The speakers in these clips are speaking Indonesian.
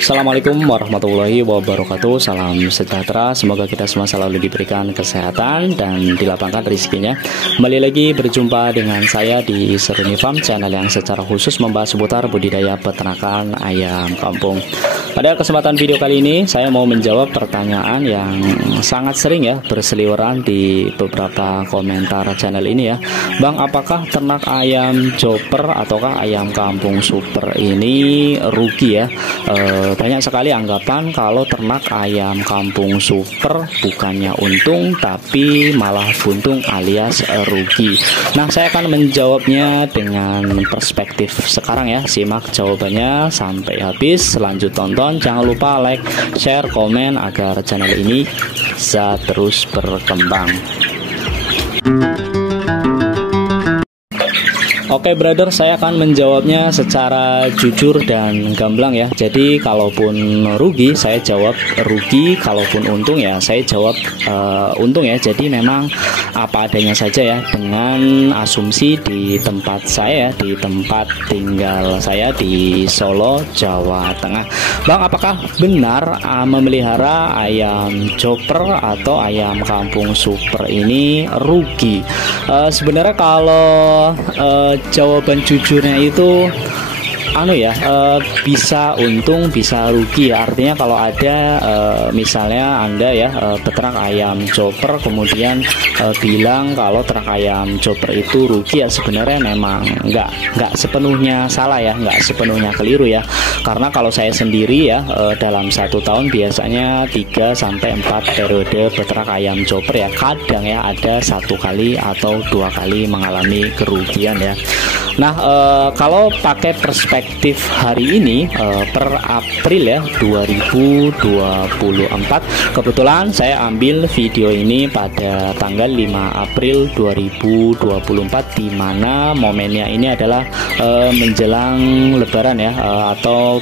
Assalamualaikum warahmatullahi wabarakatuh. Salam sejahtera. Semoga kita semua selalu diberikan kesehatan dan dilapangkan rezekinya. Kembali lagi berjumpa dengan saya di Seruni Farm, channel yang secara khusus membahas seputar budidaya peternakan ayam kampung. Pada kesempatan video kali ini saya mau menjawab pertanyaan yang sangat sering ya berseliweran di beberapa komentar channel ini ya. Bang, apakah ternak ayam chopper ataukah ayam kampung super ini rugi ya? Banyak sekali anggapan kalau ternak ayam kampung super bukannya untung tapi malah buntung alias rugi. Nah, saya akan menjawabnya dengan perspektif sekarang ya. Simak jawabannya sampai habis, lanjut tonton. Jangan lupa like, share, komen agar channel ini bisa terus berkembang. Oke brother, saya akan menjawabnya secara jujur dan gamblang ya. Jadi kalaupun rugi saya jawab rugi, kalaupun untung ya saya jawab untung ya. Jadi memang apa adanya saja ya, dengan asumsi di tempat saya, di tempat tinggal saya di Solo, Jawa Tengah. Bang, apakah benar memelihara ayam chopper atau ayam kampung super ini rugi? Sebenarnya kalau jawaban jujurnya itu bisa untung bisa rugi ya. Artinya kalau ada misalnya Anda ya peternak ayam chopper kemudian bilang kalau ternak ayam chopper itu rugi ya, sebenarnya memang nggak sepenuhnya salah ya, nggak sepenuhnya keliru ya. Karena kalau saya sendiri ya dalam 1 tahun biasanya 3-4 periode peternak ayam chopper ya. Kadang ya ada 1 kali atau 2 kali mengalami kerugian ya. Nah, kalau pakai perspektif hari ini per April ya 2024, kebetulan saya ambil video ini pada tanggal 5 April 2024, di mana momennya ini adalah menjelang Lebaran ya, atau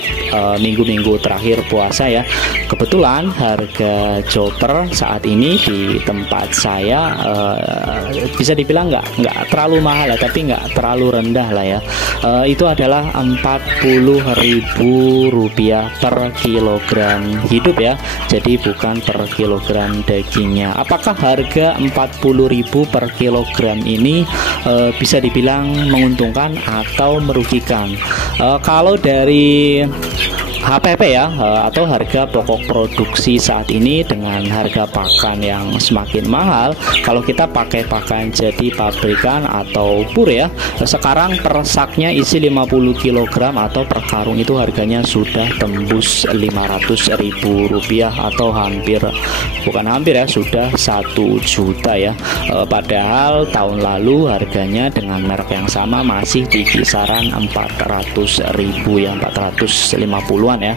minggu-minggu terakhir puasa ya. Kebetulan harga chopper saat ini di tempat saya bisa dibilang nggak terlalu mahal ya, tapi nggak terlalu rendah lah ya. Itu adalah Rp40.000 per kilogram hidup ya. Jadi bukan per kilogram dagingnya. Apakah harga Rp40.000 per kilogram ini bisa dibilang menguntungkan atau merugikan? Kalau dari HPP ya, atau harga pokok produksi saat ini dengan harga pakan yang semakin mahal, kalau kita pakai pakan jadi pabrikan atau pur ya, sekarang per saknya isi 50 kg atau per karung itu harganya sudah tembus Rp500.000 atau sudah 1 juta ya. Padahal tahun lalu harganya dengan merek yang sama masih di kisaran 400.000 ya, 450-an ya.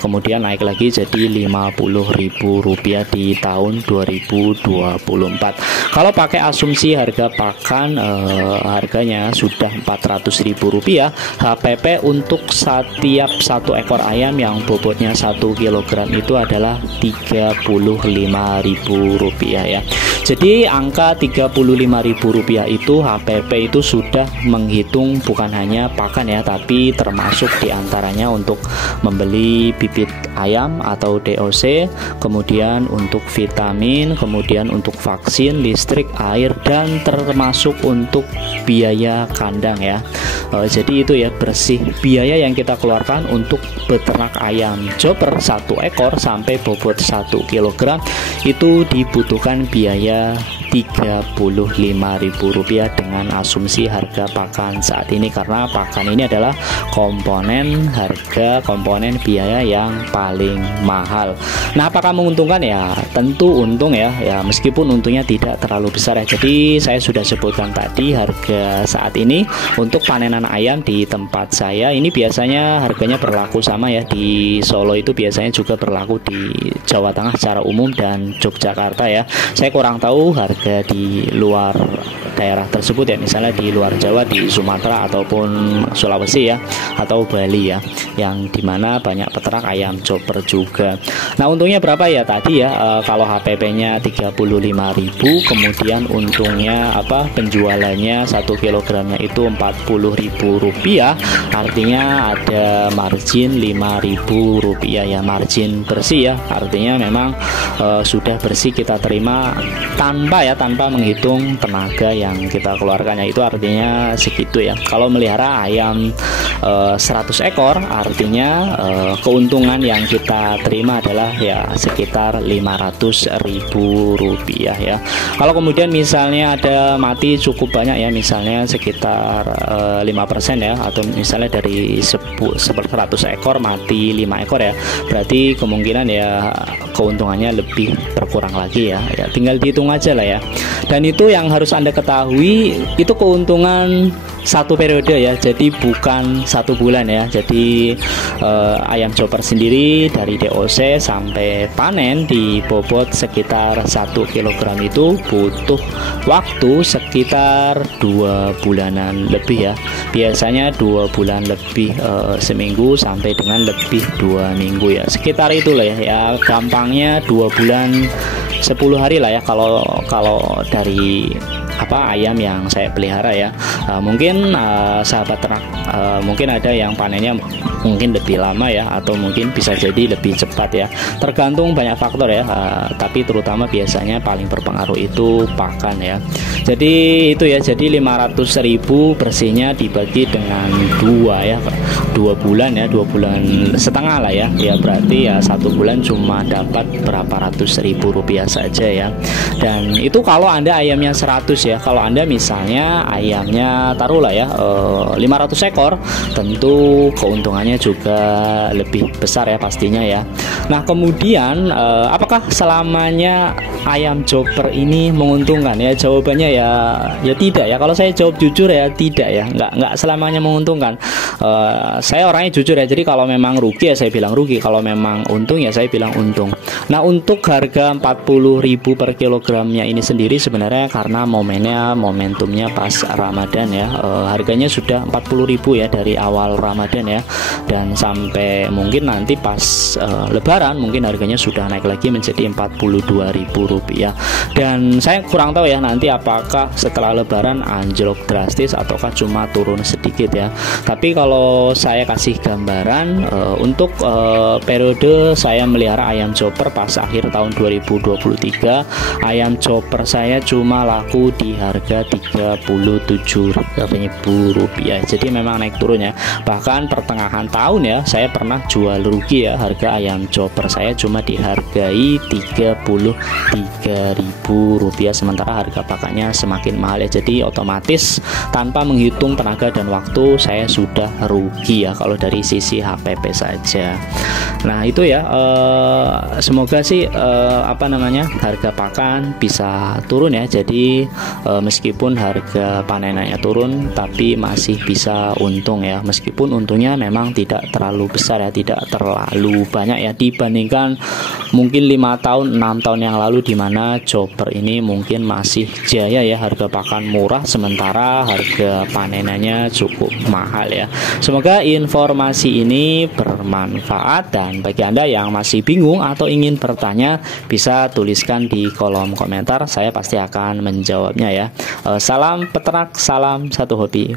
Kemudian naik lagi jadi Rp50.000 di tahun 2024. Kalau pakai asumsi harga pakan harganya sudah Rp400.000, HPP untuk setiap 1 ekor ayam yang bobotnya 1 kg itu adalah Rp35.000 ya. Jadi angka Rp35.000 itu HPP itu sudah menghitung bukan hanya pakan ya, tapi termasuk diantaranya untuk membeli bibit ayam atau DOC, kemudian untuk vitamin, kemudian untuk vaksin, listrik, air, dan termasuk untuk biaya kandang ya. Jadi itu ya bersih biaya yang kita keluarkan untuk beternak ayam chopper 1 ekor sampai bobot 1 kg itu dibutuhkan biaya Rp35.000 dengan asumsi harga pakan saat ini, karena pakan ini adalah komponen biaya yang paling mahal. Nah, apakah menguntungkan ya? Tentu untung ya, meskipun untungnya tidak terlalu besar ya. Jadi saya sudah sebutkan tadi harga saat ini untuk panenan ayam di tempat saya ini biasanya harganya berlaku sama ya, di Solo itu biasanya juga berlaku di Jawa Tengah secara umum dan Yogyakarta ya. Saya kurang tahu harga warga di luar daerah tersebut ya, misalnya di luar Jawa, di Sumatera ataupun Sulawesi ya, atau Bali ya, yang dimana banyak peternak ayam chopper juga. Nah untungnya berapa ya tadi ya, kalau HPP-nya 35.000, kemudian untungnya penjualannya 1 kilogramnya itu Rp40.000, artinya ada margin Rp5.000 ya, margin bersih ya, artinya memang sudah bersih kita terima tanpa menghitung tenaga yang kita keluarkannya, itu artinya segitu ya. Kalau melihara ayam 100 ekor artinya keuntungan yang kita terima adalah ya sekitar Rp500.000 ya. Kalau kemudian misalnya ada mati cukup banyak ya, misalnya sekitar 5% ya, atau misalnya dari 100 ekor mati 5 ekor ya, berarti kemungkinan ya keuntungannya lebih berkurang lagi ya, tinggal dihitung aja lah ya. Dan itu yang harus Anda ketahui, itu keuntungan satu periode ya, jadi bukan 1 bulan ya. Jadi ayam chopper sendiri dari DOC sampai panen di bobot sekitar 1 kilogram itu butuh waktu sekitar 2 bulanan lebih ya, biasanya 2 bulan lebih, seminggu sampai dengan lebih 2 minggu ya, sekitar itulah ya, gampangnya 2 bulan 10 hari lah ya kalau dari ayam yang saya pelihara ya. Mungkin sahabat ternak mungkin ada yang panennya mungkin lebih lama ya, atau mungkin bisa jadi lebih cepat ya, tergantung banyak faktor ya, tapi terutama biasanya paling berpengaruh itu pakan ya. Jadi itu ya, jadi 500.000 bersihnya dibagi dengan 2 ya, 2 bulan ya, 2 bulan setengah lah ya, berarti ya 1 bulan cuma dapat berapa ratus ribu rupiah saja ya. Dan itu kalau Anda ayamnya 100 ya. Kalau Anda misalnya ayamnya taruhlah ya 500 ekor, tentu keuntungannya juga lebih besar ya pastinya ya. Nah kemudian apakah selamanya ayam chopper ini menguntungkan ya? Jawabannya ya tidak ya. Kalau saya jawab jujur ya tidak ya, nggak selamanya menguntungkan. Saya orangnya jujur ya, jadi kalau memang rugi ya saya bilang rugi, kalau memang untung ya saya bilang untung. Nah untuk harga 40.000 per kilogramnya ini sendiri sebenarnya karena momentumnya pas Ramadan ya, harganya sudah 40.000 ya dari awal Ramadan ya, dan sampai mungkin nanti pas Lebaran mungkin harganya sudah naik lagi menjadi Rp42.000. Dan saya kurang tahu ya nanti apakah setelah Lebaran anjlok drastis ataukah cuma turun sedikit ya. Tapi kalau saya kasih gambaran untuk periode saya melihara ayam chopper pas akhir tahun 2023, ayam chopper saya cuma laku di harga Rp37.000. Jadi memang naik turun ya. Bahkan pertengahan tahun ya saya pernah jual rugi ya, harga ayam chopper saya cuma dihargai Rp33.000, sementara harga pakannya semakin mahal ya. Jadi otomatis tanpa menghitung tenaga dan waktu saya sudah rugi ya kalau dari sisi HPP saja. Nah itu ya, semoga sih harga pakan bisa turun ya. Jadi meskipun harga panenannya turun tapi masih bisa untung ya, meskipun untungnya memang tidak terlalu besar ya, tidak terlalu banyak ya dibandingkan mungkin 5 tahun 6 tahun yang lalu, di mana chopper ini mungkin masih jaya ya, harga pakan murah sementara harga panenannya cukup mahal ya. Semoga informasi ini bermanfaat, dan bagi Anda yang masih bingung atau ingin bertanya bisa tuliskan di kolom komentar, saya pasti akan menjawabnya ya. Salam peternak, salam satu hobi.